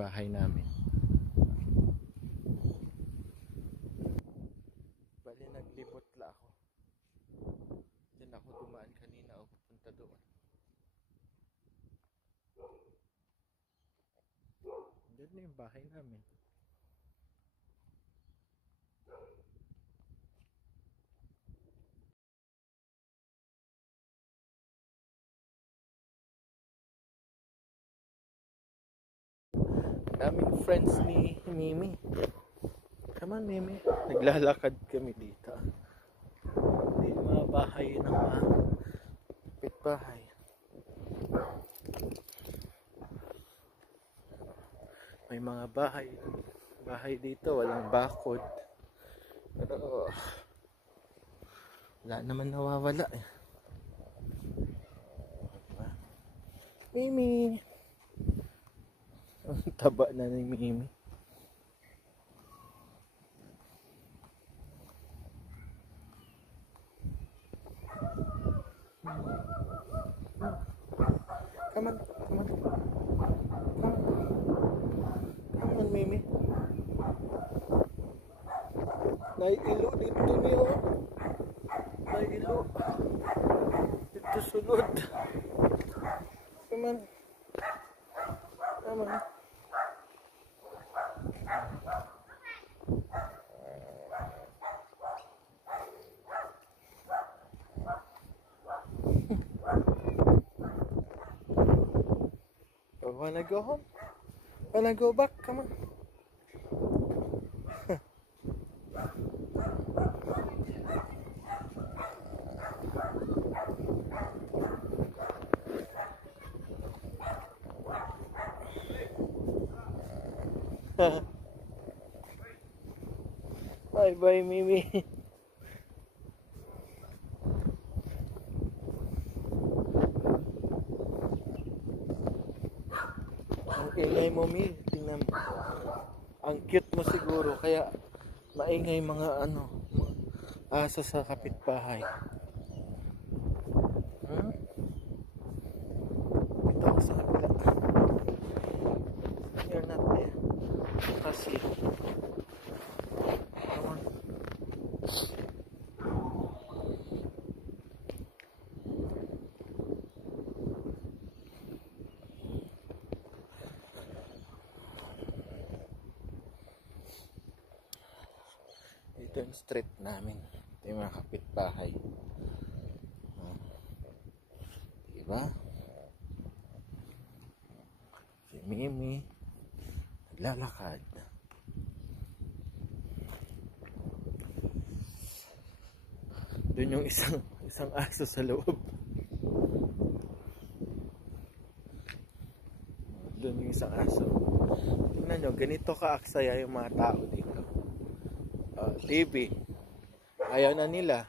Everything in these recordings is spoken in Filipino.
kapitbahay namin. Bali naglibot la ako. Diyan ako dumaan kanina o pupunta doon. Diyan na yung bahay namin. Daming friends ni Mimi. Come on, Mimi. Naglalakad kami dito. Yung mga bahay ng mga kapitbahay. May mga bahay dito, walang bakod. Pero wala naman nawawala eh. Mimi. Ang taba na ni Mimi. Come on, come on. Come on, Mimi. Naiilo dito niyo. Naiilo. Dito sulod. Come on. Come on. Wanna go home? Wanna go back? Come on. Bye bye, Mimi. Ang ingay mo, Mi. Tingnan mo. Ang cute mo siguro. Kaya maingay mga aso sa kapitbahay. Ito ako sa kabila. You're not there. Kasi come on. Ito yung street namin. Ito yung mga kapitbahay. Diba? Si Mimi naglalakad. Doon yung isang aso sa loob. Doon yung isang aso. Tingnan nyo, ganito kaaksaya yung mga tao dito. TV. Ayaw na nila.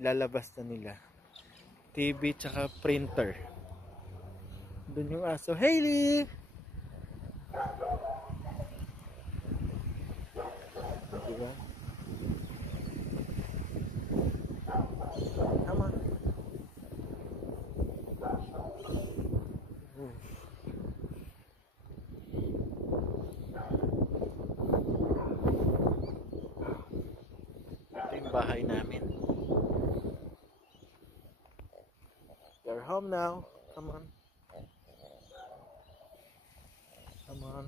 Lalabas na nila. TV tsaka printer. Doon yung aso. Hailey! Diba? Come on. Ito yung bahay namin. You're home now. Come on. Come on.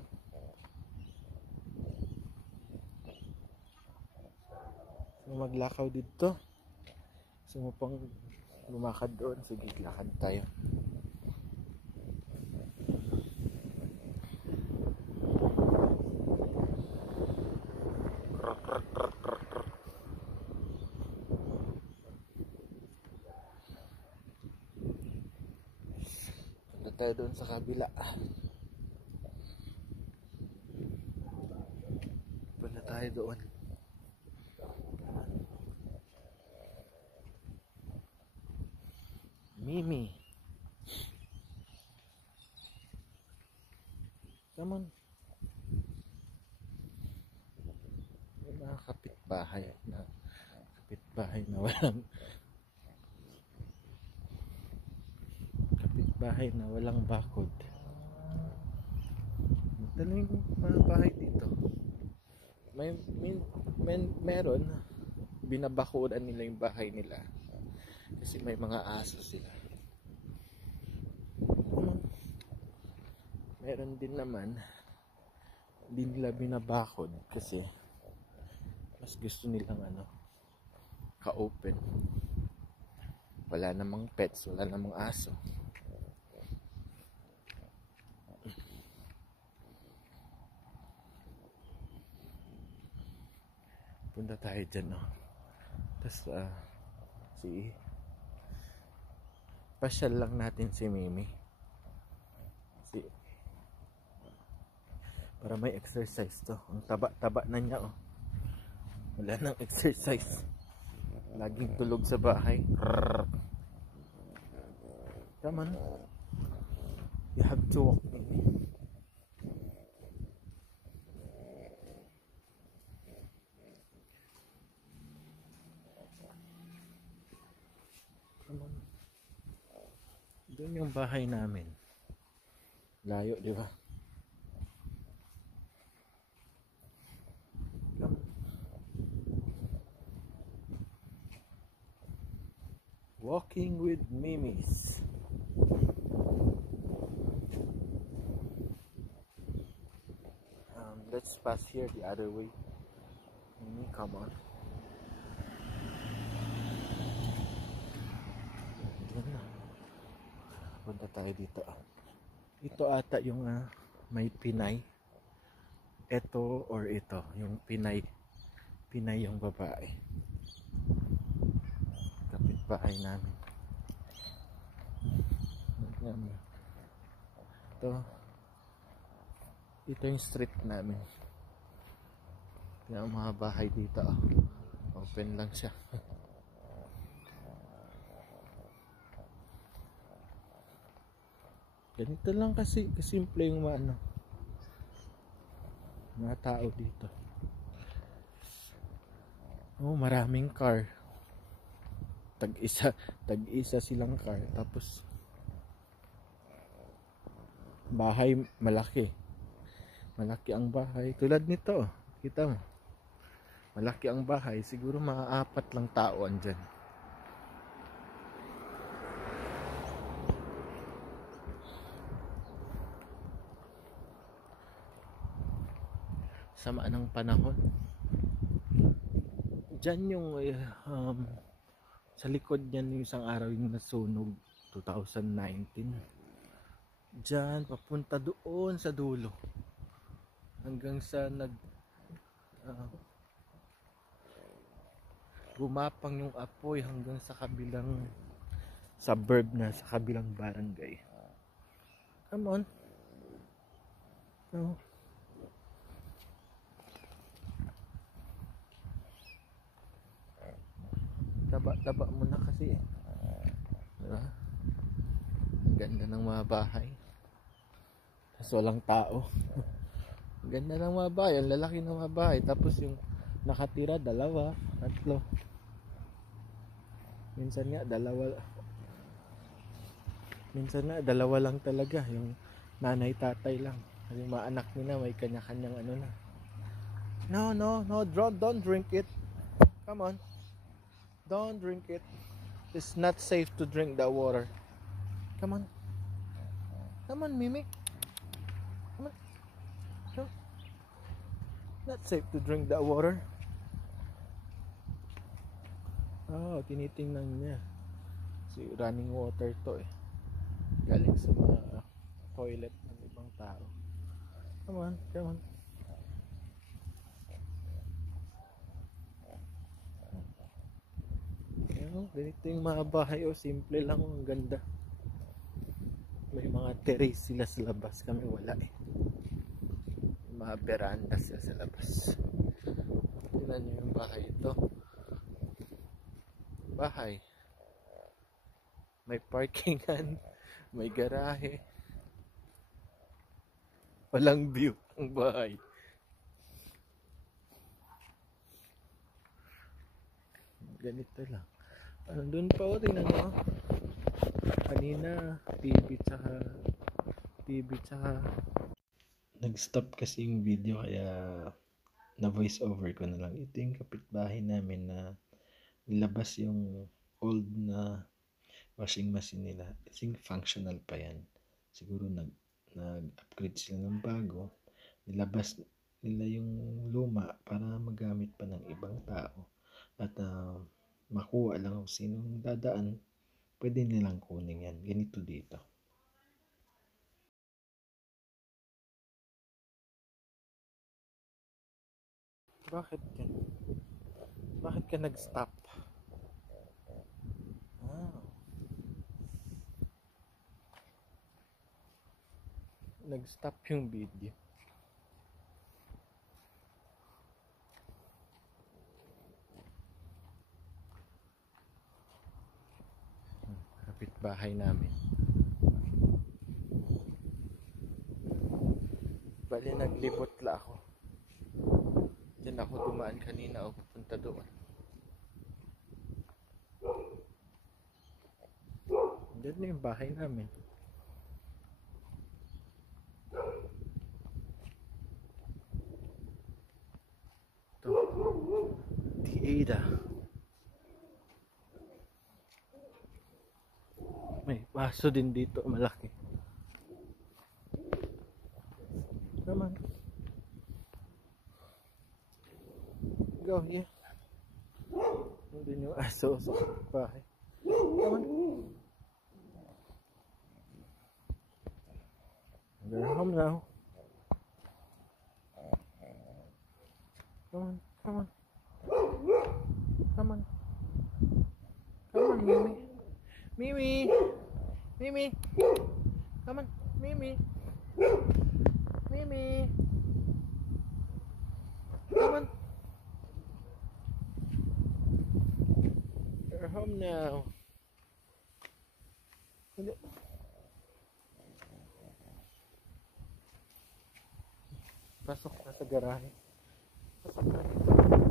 So, maglakaw dito. Gusto mo pang lumakad doon? Sige, lakad tayo. Punta tayo doon sa kabila. Punta tayo doon. Mimi. Come on. May mga kapitbahay na walang bakod. Daling mga bahay dito. Meron binabakuran nila yung bahay nila kasi may mga aso sila. Meron din naman hindi nila binabakod kasi mas gusto nilang ka-open. Wala namang pets, wala namang aso. Punta tayo dyan, no? Tapos pasyal lang natin si Mimi para may exercise to. Ang taba-taba na niya, oh. Wala nang exercise, laging tulog sa bahay. Come on, you have to walk, Mimi. Come on. Doon yung bahay namin, layo, di ba? Walking with Mimis. Let's pass here the other way. Mimi, come on. Punta tayo dito. Ito ata yung may Pinay. Ito or ito, yung Pinay. Pinay yung babae. Kapitbahay namin. Ito yung street namin. Yung mga bahay dito, open lang siya. Ganito lang kasi kasimple yung mga tao dito. Maraming car. Tag-isa silang car. Tapos bahay malaki. Malaki ang bahay. Tulad nito, kita mo. Malaki ang bahay. Siguro mga 4 lang tao andyan. Sama ng panahon. Diyan yung sa likod niyan yung isang araw yung nasunog 2019. Diyan papunta doon sa dulo. Hanggang sa gumapang yung apoy hanggang sa kabilang suburb na, sa kabilang barangay. Come on. No. Taba mo na kasi diba? Ganda ng mga bahay, tapos walang tao. Ganda ng mga bahay, ang lalaki ng mga bahay, tapos yung nakatira 2, 3. Minsan nga 2 lang talaga, yung nanay tatay lang. Yung mga anak nila may kanya-kanyang na. No, don't drink it. Come on. Don't drink it. It's not safe to drink that water. Come on. Come on, Mimi. Come on. Go. Not safe to drink that water. Tinitingnan niya. Running water to eh. Galing sa mga toilet ng ibang tao. Come on. Ganito yung mga bahay, simple lang, ang ganda. May mga terrace sila sa labas, kami wala eh. Mga veranda sila sa labas. Tingnan nyo yung bahay ito. Bahay. May parkingan, may garahe. Walang view ang bahay. Ganito lang. Doon pa tingnan mo. Kanina TV tsaka Nag-stop kasi yung video kaya na voice over ko na lang. Ito yung kapitbahay namin na nilabas yung old na washing machine nila. I think functional pa yan. Siguro nag-upgrade sila ng bago. Nilabas nila yung luma para magamit pa ng ibang tao. At makuha lang kung sinong dadaan, pwede nilang kunin yan. Ganito dito. Bakit yan? Bakit ka nag-stop? Ah, nag-stop yung video. Kapitbahay namin. Bali naglibot la ako. Diyan ako dumaan kanina o pupunta doon. Diyan na yung bahay namin. Ito. Tiada. May baso din dito malaki. Naman. Go, yeah. Nandun yung aso sa bahay. Naman. They're home now. Come on, come on. Come on. Come on, Mimi. Mimi. Mimi. Come on, Mimi. Mimi. Come on. You're home now. Pasok na sa garahe. Pasok na.